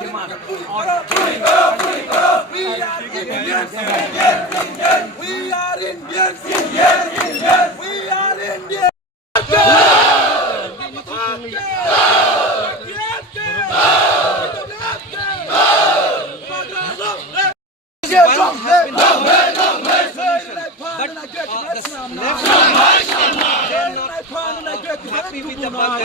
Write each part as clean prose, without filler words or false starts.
demand. We are Indians. We are Indians. Happy with the bug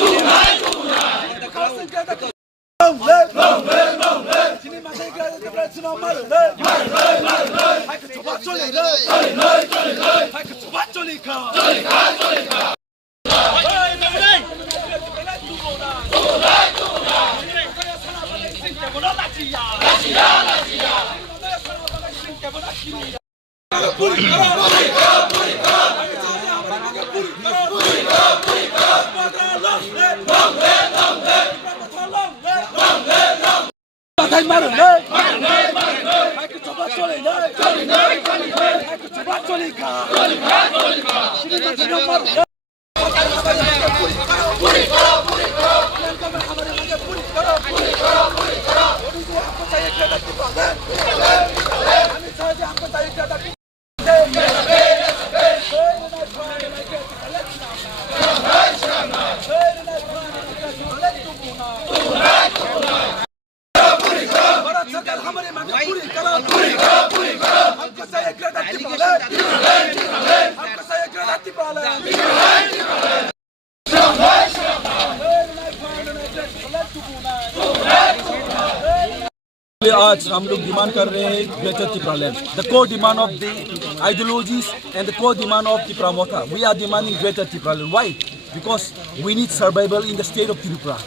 आज हम लोग demand कर रहे हैं greater Tipraland the core demand of the ideologies and the core demand of Tripura Motha. We are demanding greater Tipraland. Why? Because we need survival in the state of Tripura.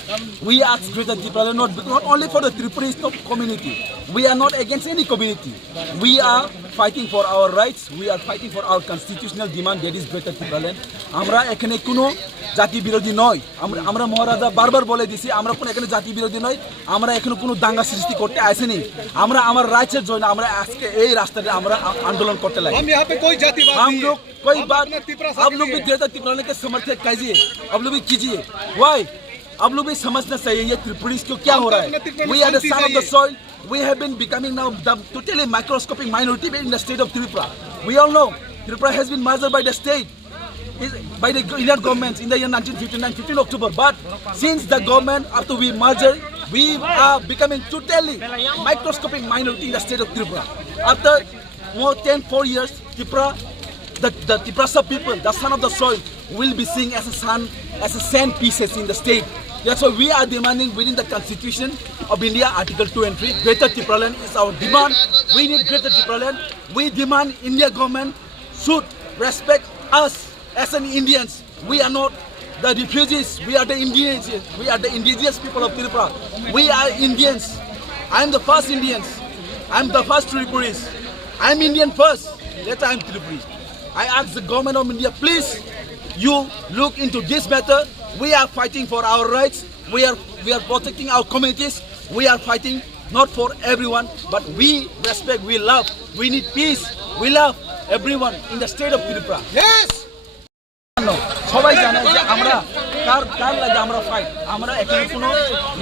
We ask greater Tipraland not only for the Tripuris community. We are not against any community. We are fighting for our rights. We are fighting for our constitutional demand, that is greater Tipraland. আমরা এখানে কোনো জাতি বিরোধী নয়। আমরা মহারাজা বারবার বলে দিছি আমরা কোনো এখানে জাতি বিরোধী নয়। আমরা এখানে কোনো দাঙ্গা সৃষ্টি করতে আসেনি। আমরা আমার রাইটসের জন্য আমরা আজকে এই রাস্তাতে আমরা আন্দোलन করতে লাগি। हम यहाँ पे कोई जातिवाद हम नहीं लोग है। कोई हम बात अपने तिपरासा आप के लोग लिए भी ग्रेटर टिप्रालैंड के समर्थन कीजिए, आप लोग भी कीजिए। Why? आप लोग भी समझना चाहिए ये त्रिपुरीज को क्या हो रहा है। We are the son of the soil. We have been becoming now the totally microscopic minority in the state of Tripura. We all know Tripura has been merged by the state, by the Indian government in the year 1959, 15 October. But since the government, after we merged, we are becoming totally microscopic minority in the state of Tripura. After more than 4 years, Tripura, the Tiprasa people, the son of the soil, will be seen as a son, as a sand pieces in the state. That's why we are demanding within the Constitution of India, Article 2 and 3, Greater Tipraland is our demand. We need Greater Tipraland. We demand India government should respect us as an Indians. We are not the refugees. We are the Indians. We are the indigenous people of Tripura. We are Indians. I am the first Indians. I am the first Tripuris. I am Indian first. Later I am Tripuri. I ask the government of India, please, you look into this matter. We are fighting for our rights. We are protecting our communities. We are fighting not for everyone, but we respect, we love. We need peace. We love everyone in the state of Tripura. Yes! সবাই জানে যে আমরা কার লাগে আমরা fight. আমরা এখানে কোনো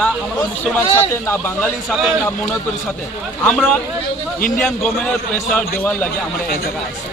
না আমরা মুসলমান সাথে না বাঙালির সাথে না মনোকরির সাথে, আমরা ইন্ডিয়ান গভর্নমেন্টের প্রেসার দেওয়ার লাগে আমরা এই জায়গায় আছি।